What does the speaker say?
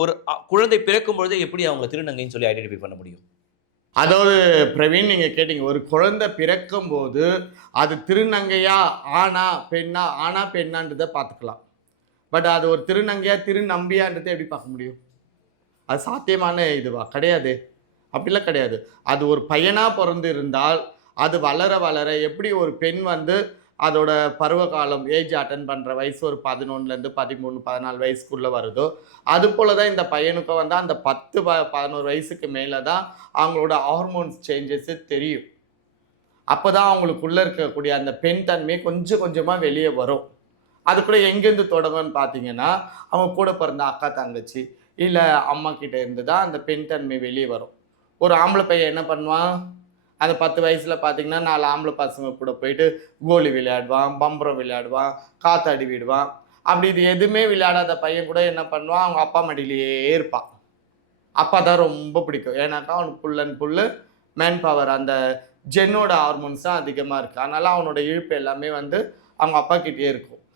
ஒரு குழந்தை பிறக்கும் பொழுதே எப்படி அவங்க திருநங்கைன்னு சொல்லி ஐடென்டிஃபை பண்ண முடியும்? அதாவது பிரவீன் நீங்கள் கேட்டீங்க. ஒரு குழந்தை பிறக்கும் போது அது திருநங்கையா ஆனா பெண்ணா ஆனா பெண்ணான்றதை பார்த்துக்கலாம். பட் அது ஒரு திருநங்கையா திருநம்பியான்றதை எப்படி பார்க்க முடியும்? அது சாத்தியமான இதுவா? கிடையாது. அப்படிலாம் கிடையாது. அது ஒரு பையனாக பிறந்து இருந்தால் அது வளர வளர எப்படி ஒரு பெண் வந்து அதோட பருவகாலம் ஏஜ் அட்டன் பண்ணுற வயசு ஒரு பதினொன்றுலேருந்து பதிமூணு பதினாலு வயசுக்குள்ளே வருதோ அது போல தான் இந்த பையனுக்கும் வந்து அந்த பத்து ப பதினோரு வயசுக்கு மேலே தான் அவங்களோட ஹார்மோன்ஸ் சேஞ்சஸ்ஸு தெரியும். அப்போ தான் அவங்களுக்குள்ளே இருக்கக்கூடிய அந்த பெண் தன்மை கொஞ்சம் கொஞ்சமாக வெளியே வரும். அது கூட எங்கேருந்து தொடங்கும்னு பார்த்தீங்கன்னா அவங்க கூட பிறந்த அக்கா தங்கச்சி இல்லை அம்மா கிட்ட இருந்து தான் அந்த பெண் தன்மை வெளியே வரும். ஒரு ஆம்பளை பையன் என்ன பண்ணுவான்? அந்த பத்து வயசில் பார்த்தீங்கன்னா நாலு ஆம்பளை பசங்க கூட போயிட்டு கோலி விளையாடுவான் பம்பரம் விளையாடுவான் காத்தாடி விடுவான். அப்படி இது எதுவுமே விளையாடாத பையன் கூட என்ன பண்ணுவான்? அவங்க அப்பா மடியிலேயே இருப்பான். அப்பா தான் ரொம்ப பிடிக்கும். ஏன்னாக்கா அவனுக்கு full and full man power அந்த ஜென்னோட ஹார்மோன்ஸ் தான் அதிகமாக இருக்குது அதனால அவனோட இழுப்பு எல்லாமே வந்து அவங்க அப்பா கிட்டேயே இருக்கும்.